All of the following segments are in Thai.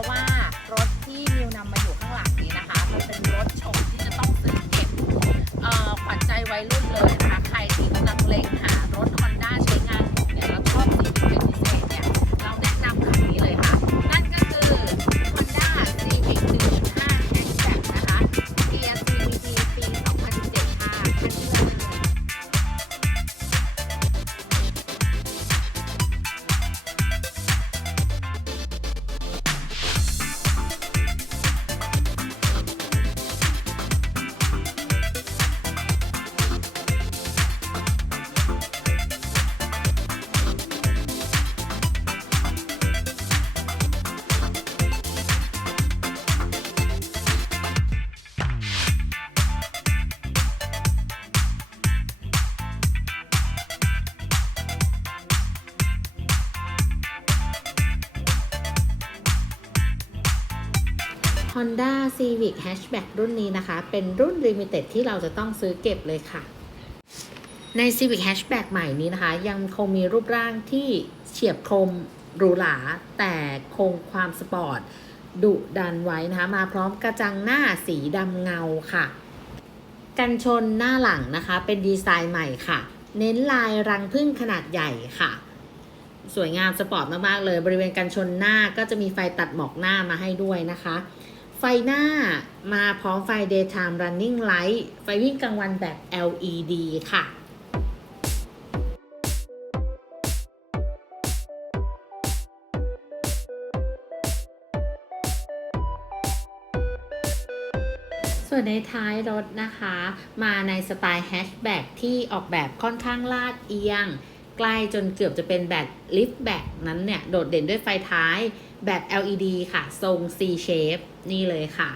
ราะว่า Civic Hatchback รุ่นนี้นะคะ เป็นรุ่น Limited ที่เราจะต้องซื้อเก็บเลยค่ะ ใน Civic Hatchback ใหม่นี้นะคะ ยังคงมีรูปร่างที่เฉียบคมหรูหรา แต่คงความสปอร์ตดุดันไว้นะคะ มาพร้อมกระจังหน้าสีดำเงาค่ะ กันชนหน้าหลังนะคะ เป็นดีไซน์ใหม่ค่ะ เน้นลายรังพึ่งขนาดใหญ่ค่ะสวยงามสปอร์ตมาก ๆ เลย บริเวณกันชนหน้าก็จะมีไฟตัดหมอกหน้ามาให้ด้วยนะคะ ไฟหน้ามาพร้อมไฟ daytime running light ไฟวิ่งกลางวันแบบ LED ค่ะส่วนในท้ายรถนะคะ มาในสไตล์แฮชแบ็กที่ออกแบบค่อนข้างลาดเอียง ใกล้จนเกือบจะเป็นแบบลิฟต์แบกนั้นเนี่ย โดดเด่นด้วยไฟท้ายแบบ LED ค่ะ ทรง C shape นี่เลยค่ะ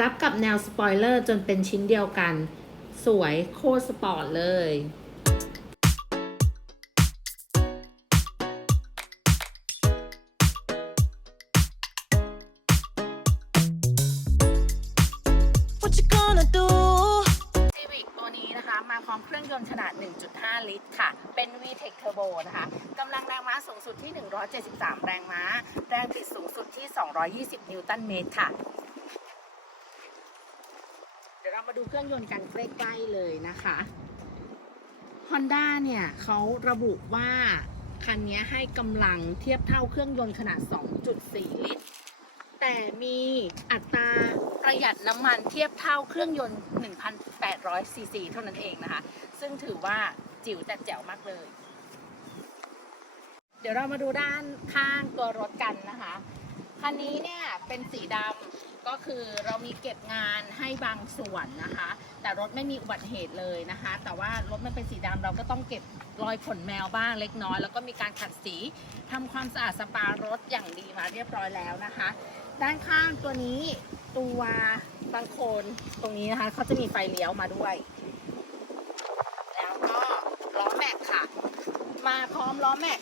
รับกับแนวสปอยเลอร์จนเป็นชิ้นเดียวกัน สวยโคตรสปอร์ตเลย ร้อมเครื่องยนต์ขนาด 1.5 ลิตรค่ะ เป็น VTEC Turbo นะคะกำลังแรงม้าสูงสุดที่ 173 แรงม้า แรงบิดสูงสุดที่ 220 นิวตันเมตรค่ะ เดี๋ยวเรามาดูเครื่องยนต์กันใกล้ๆเลยนะคะ Honda เนี่ยเขาระบุว่าคันนี้ให้กำลังเทียบเท่าเครื่องยนต์ขนาด 2.4 ลิตร แต่มีอัตราประหยัดน้ำมันเทียบเท่าเครื่องยนต์ 800ซีซีเท่านั้นเองนะคะ ซึ่งถือว่าจิ๋วแต่แจ๋วมากเลย เดี๋ยวเรามาดูด้านข้างตัวรถกันนะคะ คันนี้เนี่ยเป็นสีดำก็คือเรามีเก็บงานให้บางส่วนนะคะ แต่รถไม่มีอุบัติเหตุเลยนะคะ แต่ว่ารถมันเป็นสีดำเราก็ต้องเก็บรอยขนแมวบ้างเล็กน้อย แล้วก็มีการขัดสีทำความสะอาดสปารถอย่างดีมาเรียบร้อยแล้วนะคะ ด้านข้างตัวนี้ ตัวบางโคนตรงนี้นะคะเขาจะมีไฟเลี้ยวมาด้วย แล้วก็ล้อแม็กค่ะ มาพร้อมล้อแม็ก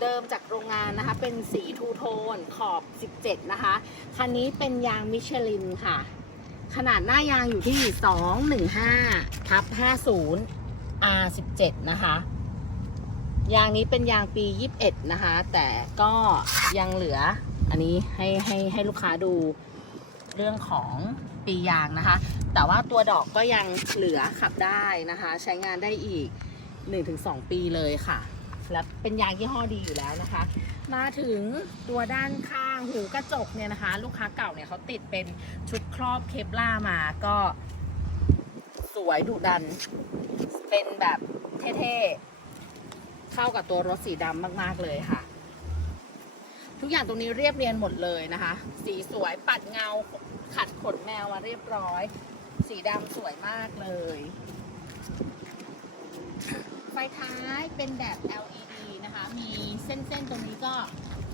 เดิมจากโรงงานนะคะ เป็นสีทูโทนขอบ 17 นะคะ คันนี้เป็นยางมิชลินค่ะ ขนาดหน้ายางอยู่ที่ 215ทับ50 R17 นะคะ ยางนี้เป็นยางปี 21 นะคะ แต่ก็ยังเหลืออันนี้ให้ให้ให้ลูกค้าดู เรื่องของปียางนะคะ แต่ว่าตัวดอกก็ยังเหลือขับได้นะคะ ใช้งานได้อีก 1-2 ปีเลยค่ะ และเป็นยางยี่ห้อดีอยู่แล้วนะคะ มาถึงตัวด้านข้างหูกระจกเนี่ยนะคะ ลูกค้าเก่าเนี่ยเขาติดเป็นชุดครอบเคปล่ามาก็สวยดุดัน เป็นแบบเท่ๆ เข้ากับตัวรถสีดำมากๆเลยค่ะ ทุกอย่างตรงนี้เรียบเรียงหมดเลยนะคะ สีสวยปัดเงาขัดขนแมวมาเรียบร้อย สีดำสวยมากเลย ไฟท้ายเป็นแบบ LED นะคะ มีเส้นๆตรงนี้ก็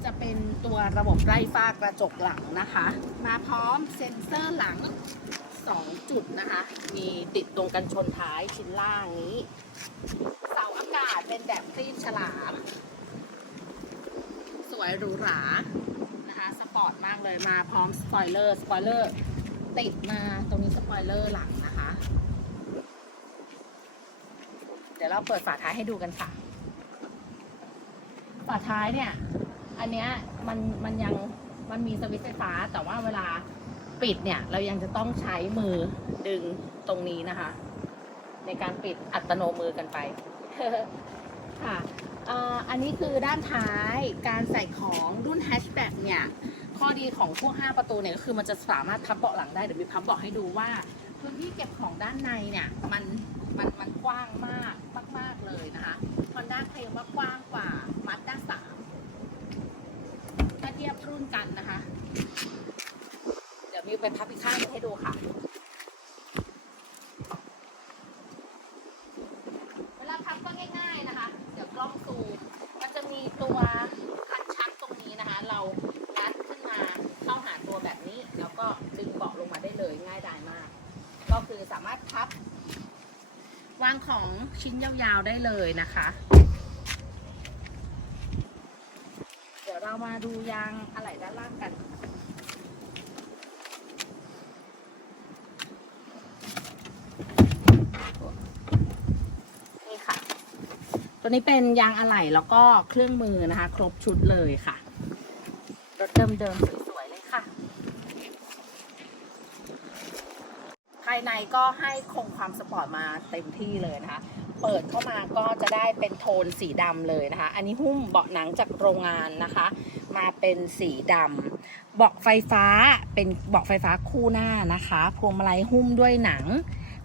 จะเป็นตัวระบบไร้ฟ้ากระจกหลังนะคะ มาพร้อมเซ็นเซอร์หลัง 2 จุดนะคะ มีติดตรงกันชนท้ายชิ้นล่างนี้ เสาอากาศเป็นแบบครีบฉลาม วยหรูหรานะคะสปอร์ตมากเลยมาพร้อมสปอยเลอร์สปอยเลอร์ติดมาตรงนี้สปอยเลอร์หลังนะคะ เดี๋ยวเราเปิดฝาท้ายให้ดูกันค่ะ ฝาท้ายเนี่ย อันเนี้ยมันมันยังมันมีสวิตช์ไฟฟ้า แต่ว่าเวลาปิดเนี่ย เรายังจะต้องใช้มือดึงตรงนี้นะคะ ในการปิดอัตโนมือกันไปค่ะ อันนี้คือด้านท้ายการใส่ของรุ่นแฮชแบ็กเนี่ยข้อดีของพวก 5 ประตูเนี่ยก็คือมันจะสามารถพับเบาะหลังได้เดี๋ยวมีพับเบาะให้ดูว่าพื้นที่เก็บของด้านในเนี่ยมันมันมันกว้างมากมากๆเลยนะคะฮอนด้าเคลมว่ากว้างกว่ามัดด้าสามถ้าเทียบรุ่นกันนะคะ เดี๋ยวมีไปพับอีกข้างให้ดูค่ะ เวลาพับก็ง่ายๆนะคะ เดี๋ยวกล้องซูม มันจะมีตัวคันชักตรงนี้นะคะ เรางัดขึ้นมาเข้าหาตัวแบบนี้ แล้ว ก็ดึงเบาะลงมาได้เลยง่ายดายมาก ก็คือสามารถพับวางของชิ้นยาวๆได้เลยนะคะ เดี๋ยวเรามาดูยางอะไหล่ด้านล่างกันนี่ค่ะ ตัวนี้เป็นยางอะไหล่แล้วก็เครื่องมือนะคะ ครบชุดเลยค่ะรถเดิมๆสวยๆเลยค่ะ ภายในก็ให้คงความสปอร์ตมาเต็มที่เลยนะคะ เปิดเข้ามาก็จะได้เป็นโทนสีดำเลยนะคะ อันนี้หุ้มเบาะหนังจากโรงงานนะคะ มาเป็นสีดำเบาะไฟฟ้าเป็นเบาะไฟฟ้าคู่หน้านะคะ พวงมาลัยหุ้มด้วยหนัง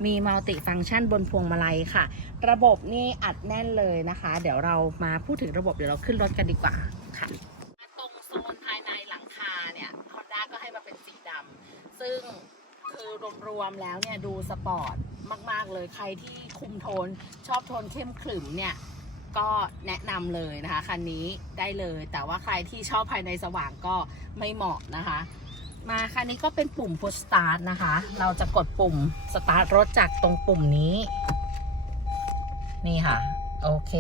มีมัลติฟังก์ชันบนพวงมาลัยค่ะ ระบบนี่อัดแน่นเลยนะคะ เดี๋ยวเรามาพูดถึงระบบเดี๋ยวเราขึ้นรถกันดีกว่าค่ะตรงโซนภายในหลังคาเนี่ยฮอนด้าก็ให้มาเป็นสีดำซึ่ง รวมๆแล้วเนี่ยดูสปอร์ตมาก ๆ เลยใครที่คุมโทนชอบโทนเข้มขรึมเนี่ย ก็แนะนำเลยนะคะคันนี้ได้เลย แต่ว่าใครที่ชอบภายในสว่างก็ไม่เหมาะนะคะ มาคันนี้ก็เป็นปุ่ม push start นะคะ เราจะกดปุ่ม start รถจากตรงปุ่มนี้ นี่ค่ะ โอเค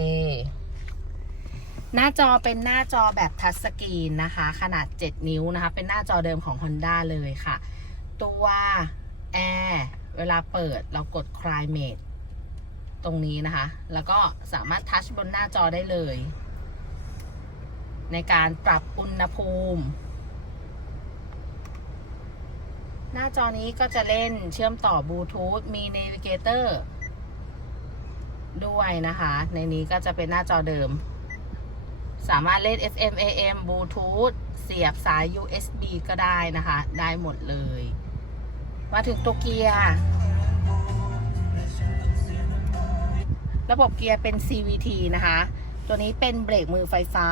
หน้าจอเป็นหน้าจอแบบทัชสกรีนนะคะ ขนาด 7 นิ้วนะคะ เป็นหน้าจอเดิมของ Honda เลยค่ะ ตัว แอร์เวลาเปิดเรากด climate ตรงนี้นะคะ แล้วก็สามารถทัชบนหน้าจอได้เลย ในการปรับอุณหภูมิ หน้าจอนี้ก็จะเล่นเชื่อมต่อบลูทูธมี Navigator ด้วยนะคะ ในนี้ก็จะเป็นหน้าจอเดิม สามารถเล่น FM AM Bluetooth เสียบสาย USB ก็ได้นะคะ ได้หมดเลย มาถึงโตเกียร์ระบบเกียร์เป็น CVT นะคะ ตัวนี้เป็นเบรกมือไฟฟ้า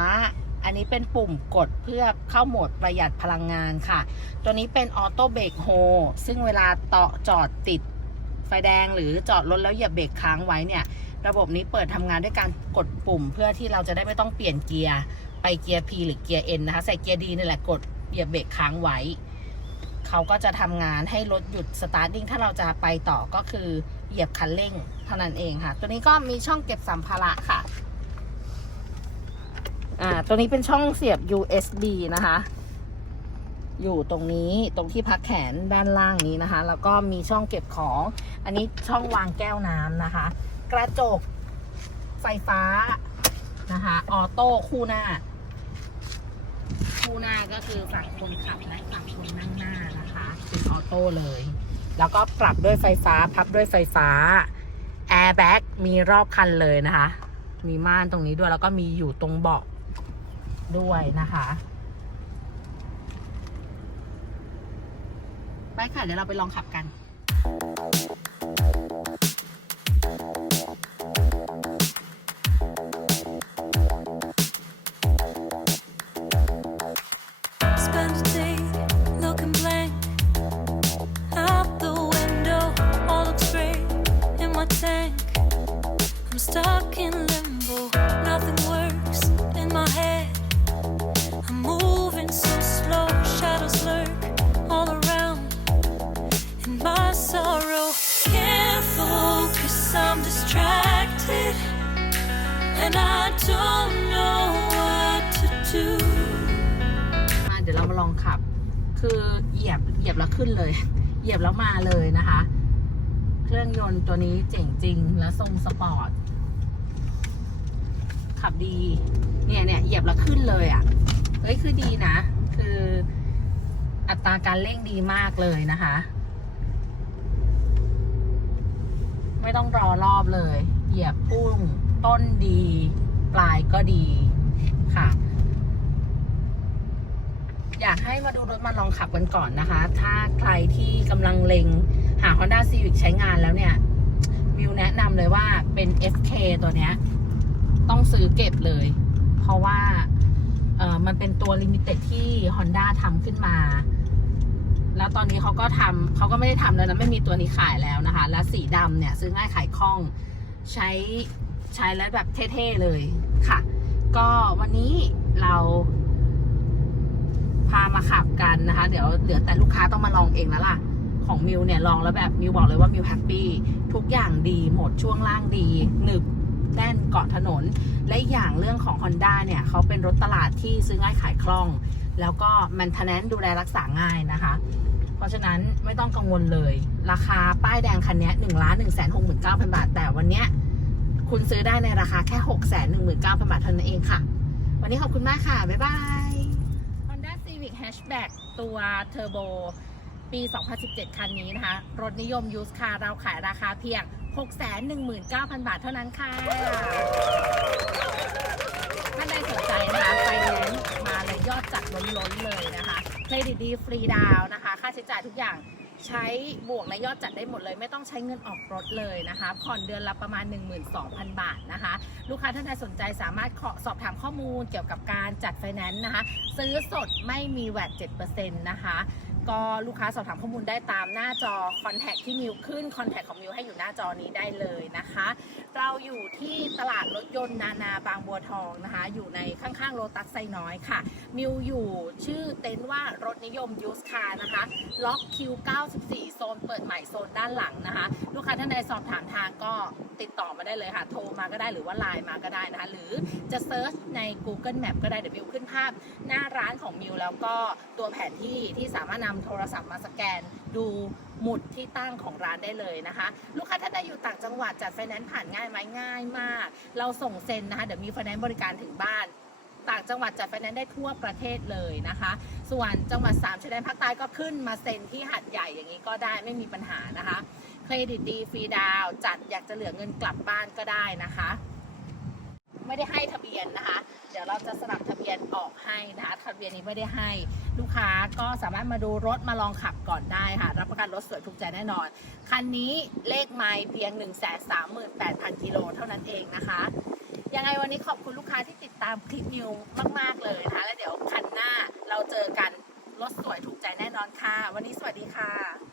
อันนี้เป็นปุ่มกดเพื่อเข้าโหมดประหยัดพลังงานค่ะ ตัวนี้เป็นออโต้เบรกโฮซึ่งเวลาต่อจอดติดไฟแดงหรือจอดรถแล้วเหยียบเบรกค้างไว้เนี่ย ระบบนี้เปิดทำงานด้วยการกดปุ่ม เพื่อที่เราจะได้ไม่ต้องเปลี่ยนเกียร์ไปเกียร์ P หรือเกียร์ N นะคะ ใส่เกียร์ D นี่แหละกดเหยียบเบรกค้างไว้ เขาก็จะทำงานให้รถหยุดสตาร์ท i ิ g ถ้าเราจะไปต่อก็คือเหยียบคันเร่งเท่านั้นเองค่ะ ตัวนี้ก็มีช่องเก็บสัมภาระค่ะ อ่า ตัวนี้เป็นช่องเสียบ USB นะคะ อยู่ตรงนี้ตรงที่พักแขนด้านล่างนี้นะคะ แล้วก็มีช่องเก็บของ อันนี้ช่องวางแก้วน้ำนะคะ กระจกไฟฟ้านะคะ ออโต้คู่หน้า คู่หน้าก็คือฝั่งคนขับและฝั่งคนนั่งหน้านะคะเป็นออโต้เลย แล้วก็ปรับด้วยไฟฟ้าพับด้วยไฟฟ้าแอร์แบ็กมีรอบคันเลยนะคะ มีม่านตรงนี้ด้วยแล้วก็มีอยู่ตรงเบาะด้วยนะคะไปค่ะ เดี๋ยวเราไปลองขับกัน And I don't know what to do. มาเดี๋ยวเรามาลองขับ คือเหยียบเหยียบแล้วขึ้นเลย เหยียบแล้วมาเลยนะคะ เครื่องยนต์ตัวนี้เจ๋งจริงและทรงสปอร์ต ขับดี เนี่ยเนี่ยเหยียบแล้วขึ้นเลยอะ่ะ เฮ้ยคือดีนะ คืออัตราการเร่งดีมากเลยนะคะ ไม่ต้องรอรอบเลย เหยียบพุ่ง ต้นดี ปลายก็ดีค่ะ อยากให้มาดูรถมาลองขับกันก่อนนะคะ ถ้าใครที่กำลังเล็งหา Honda Civic ใช้งานแล้วเนี่ย วิวแนะนำเลยว่าเป็น FK ตัวเนี้ย ต้องซื้อเก็บเลย เพราะว่าเออมันเป็นตัวลิมิเต็ดที่ Honda ทำขึ้นมา แล้วตอนนี้เขาก็ทำเขาก็ไม่ได้ทำแล้วนะ ไม่มีตัวนี้ขายแล้วนะคะ และสีดำเนี่ย ซื้อง่ายขายคล่อง ใช้ ใช้แล้วแบบเท่ๆเลยค่ะ ก็วันนี้เราพามาขับกันนะคะ เดี๋ยวเดี๋ยวแต่ลูกค้าต้องมาลองเองแล้วล่ะ ของมิวเนี่ยลองแล้วแบบมิวบอกเลยว่ามิวแฮปปี้ทุกอย่างดีหมดช่วงล่างดีหนึบแน่นเกาะถนน และอีกอย่างเรื่องของ Honda เนี่ยเขาเป็นรถตลาดที่ซื้อง่ายขายคล่อง แล้วก็มันทนนดูแลรักษาง่ายนะคะ เพราะฉะนั้นไม่ต้องกังวลเลย ราคาป้ายแดงคันนี้หนึ่งล้านหนึ่งแสนหกหมื่นเก้าพันบาท แต่วันเนี้ย คุณซื้อได้ในราคาแค่หกแสนหนึ่งหมื่นเก้าพันบาทเท่านั้นเองค่ะ วันนี้ขอบคุณมากค่ะ บ๊ายบาย Honda Civic Hatchback ตัวเทอร์โบปี 2017 คันนี้นะคะ รถนิยมยูสคาร์เราขายราคาเพียง 619,000 บาทเท่านั้นค่ะ ท่านใดสนใจนะคะไฟแนนซ์มาเลยยอดจัดล้นๆเลยนะคะเครดิตดีฟรีดาวนะคะ ค่าใช้จ่ายทุกอย่าง ใช้บวกและยอดจัดได้หมดเลย ไม่ต้องใช้เงินออกรถเลยนะคะผ่อนเดือนละประมาณ 12,000 บาทนะคะ ลูกค้าท่านใดสนใจสามารถขอสอบถามข้อมูลเกี่ยวกับการจัดไฟแนนซ์นะคะ ซื้อสดไม่มีแวด7%นะคะก็ลูกค้าสอบถามข้อมูลได้ตามหน้าจอคอนแทคที่มิวขึ้นคอนแทคของมิวให้อยู่หน้าจอนี้ได้เลยนะคะ เราอยู่ที่ตลาดรถยนต์นานาบางบัวทองนะคะ อยู่ในข้างๆโลตัสไซน้อยค่ะ มิวอยู่ชื่อเต็นท์ว่ารถนิยมยูสคาร์นะคะ ล็อกคิว 94 โซนเปิดใหม่โซนด้านหลังนะคะ ลูกค้าท่านใดสอบถามทางก็ติดต่อมาได้เลยค่ะ โทรมาก็ได้หรือว่าไลน์มาก็ได้นะคะ หรือจะเซิร์ชใน Google Map ก็ได้ เดี๋ยวมิวขึ้นภาพ หน้าร้านของมิวแล้วก็ตัวแผนที่ที่สามารถนำโทรศัพท์มาสแกน ดูหมุดที่ตั้งของร้านได้เลยนะคะ ลูกค้าท่านใดอยู่ต่างจังหวัดจัดไฟแนนซ์ผ่านง่ายไหมง่ายมาก เราส่งเซ็นนะคะ เดี๋ยวมีไฟแนนซ์บริการถึงบ้าน ต่างจังหวัดจัดไฟแนนซ์ได้ทั่วประเทศเลยนะคะ ส่วนจังหวัดสามชายแดนภาคใต้ก็ขึ้นมาเซ็นที่หัดใหญ่อย่างนี้ก็ได้ไม่มีปัญหานะคะ เครดิตดีฟรีดาวจัดอยากจะเหลือเงินกลับบ้านก็ได้นะคะ ไม่ได้ให้ทะเบียนนะคะ เดี๋ยวเราจะสลับทะเบียนออกให้นะคะ ทะเบียนนี้ไม่ได้ให้ ลูกค้าก็สามารถมาดูรถมาลองขับก่อนได้ค่ะ รับประกันรถสวยถูกใจแน่นอน คันนี้เลขไมล์เพียง 1 3 8 0 0 0กิโลเท่านั้นเองนะคะยังไงวันนี้ขอบคุณลูกค้าที่ติดตามคลิปนิวมาก ๆ เลยนะคะ แล้วเดี๋ยวคันหน้าเราเจอกันรถสวยถูกใจแน่นอนค่ะ วันนี้สวัสดีค่ะ